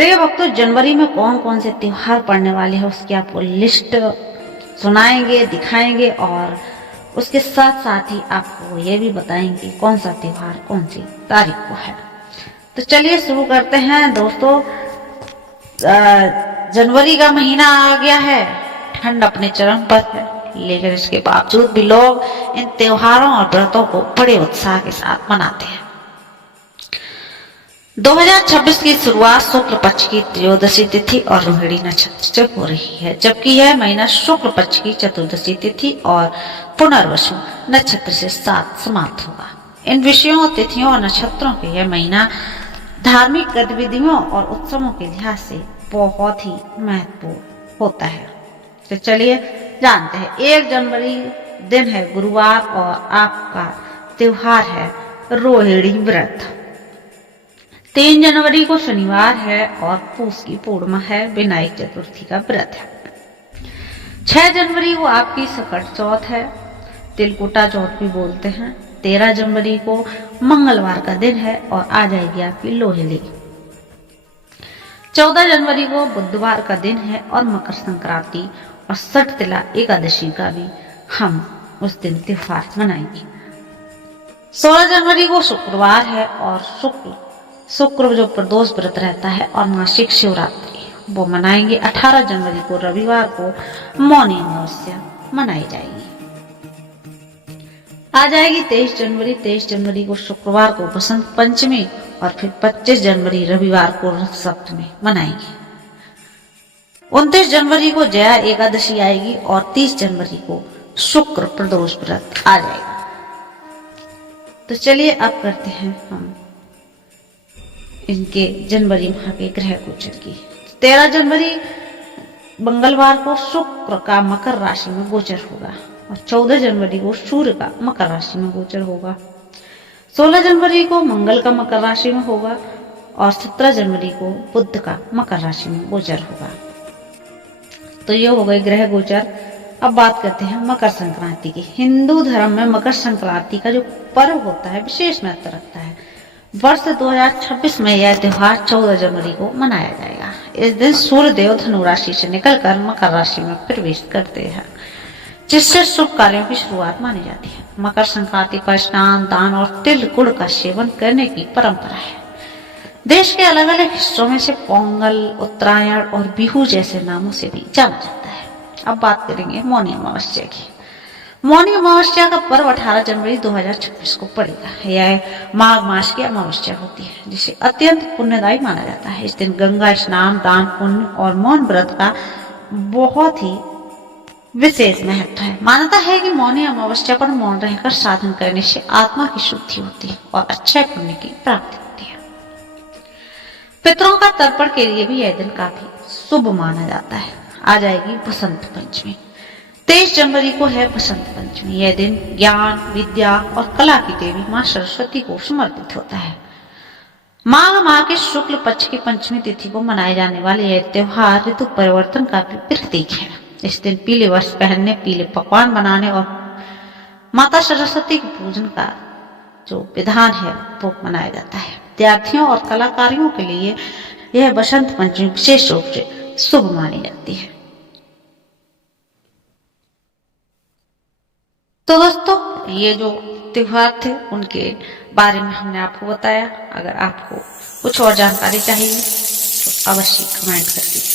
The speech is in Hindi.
प्रिय भक्तों, जनवरी में कौन कौन से त्योहार पड़ने वाले हैं उसकी आपको लिस्ट सुनाएंगे, दिखाएंगे और उसके साथ साथ ही आपको ये भी बताएंगे कौन सा त्योहार कौन सी तारीख को है। तो चलिए शुरू करते हैं दोस्तों। जनवरी का महीना आ गया है, ठंड अपने चरम पर है, लेकिन इसके बावजूद भी लोग इन त्योहारों और व्रतों को बड़े उत्साह के साथ मनाते हैं। 2026 की शुरुआत शुक्ल पक्ष की त्रयोदशी तिथि और रोहिणी नक्षत्र से हो रही है, जबकि यह महीना शुक्ल पक्ष की चतुर्दशी तिथि और पुनर्वसु नक्षत्र से साथ समाप्त होगा। इन विषयों, तिथियों और नक्षत्रों के यह महीना धार्मिक गतिविधियों और उत्सवों के लिहाज से बहुत ही महत्वपूर्ण होता है। तो चलिए जानते हैं। 1 जनवरी दिन है गुरुवार और आपका त्योहार है रोहिणी व्रत। 3 जनवरी को शनिवार है और पूस की पूर्णिमा है, विनायक चतुर्थी का व्रत है। 6 जनवरी को आपकी सकट चौथ है, तिलकुटा चौथ भी बोलते हैं। 13 जनवरी को मंगलवार का दिन है और आ जाएगी आपकी लोहड़ी। 14 जनवरी को बुधवार का दिन है और मकर संक्रांति और सठतिला एकादशी का भी हम उस दिन त्योहार मनाएंगे। 16 जनवरी को शुक्रवार है और शुक्र जो प्रदोष व्रत रहता है और मासिक शिवरात्रि वो मनाएंगे। 18 जनवरी को रविवार को मौनी अमावस्या मनाई जाएगी। आ जाएगी 23 जनवरी। 23 जनवरी को शुक्रवार को बसंत पंचमी और फिर 25 जनवरी रविवार को रथ सप्तमी मनाएंगे। 29 जनवरी को जया एकादशी आएगी और 30 जनवरी को शुक्र प्रदोष व्रत आ जाएगा। तो चलिए अब करते हैं हम इनके जनवरी माह के ग्रह गोचर की। 13 जनवरी मंगलवार को शुक्र का मकर राशि में गोचर होगा और 14 जनवरी को सूर्य का मकर राशि में गोचर होगा। 16 जनवरी को मंगल का मकर राशि में होगा और 17 जनवरी को बुध का मकर राशि में गोचर होगा। तो ये हो गए ग्रह गोचर। अब बात करते हैं मकर संक्रांति की। हिंदू धर्म में मकर संक्रांति का जो पर्व होता है विशेष महत्व रखता है। वर्ष 2026 में यह त्योहार 14 जनवरी को मनाया जाएगा। इस दिन सूर्य देव धनु राशि से निकलकर मकर राशि में प्रवेश करते हैं, जिससे शुभ कार्यों की शुरुआत मानी जाती है। मकर संक्रांति पर स्नान, दान और तिल गुड़ का सेवन करने की परंपरा है। देश के अलग अलग हिस्सों में से पोंगल, उत्तरायण और बिहू जैसे नामों से भी जाना जाता है। अब बात करेंगे मौनी अमावस्या की। मौनी अमावस्या का पर्व 18 जनवरी 2026 को पड़ेगा। यह माघ मास की अमावस्या होती है, जिसे अत्यंत पुण्यदायी माना जाता है। इस दिन गंगा स्नान, दान पुण्य और मौन व्रत का बहुत ही विशेष महत्व है। मान्यता है कि मौनी अमावस्या पर मौन रहकर साधन करने से आत्मा की शुद्धि होती है और अच्छे पुण्य की प्राप्ति होती है। पितरों का तर्पण के लिए भी यह दिन काफी शुभ माना जाता है। आ जाएगी बसंत पंचमी। 23 जनवरी को है बसंत पंचमी। यह दिन ज्ञान, विद्या और कला की देवी मां सरस्वती को समर्पित होता है। माघ माह के शुक्ल पक्ष की पंचमी तिथि को मनाए जाने वाले यह त्योहार ऋतु परिवर्तन का भी प्रतीक है। इस दिन पीले वस्त्र पहनने, पीले पकवान बनाने और माता सरस्वती के पूजन का जो विधान है वो मनाया जाता है। विद्यार्थियों और कलाकारियों के लिए यह बसंत पंचमी विशेष रूप से शुभ मानी जाती है। तो दोस्तों, ये जो त्योहार थे उनके बारे में हमने आपको बताया। अगर आपको कुछ और जानकारी चाहिए तो अवश्य कमेंट कर दीजिए।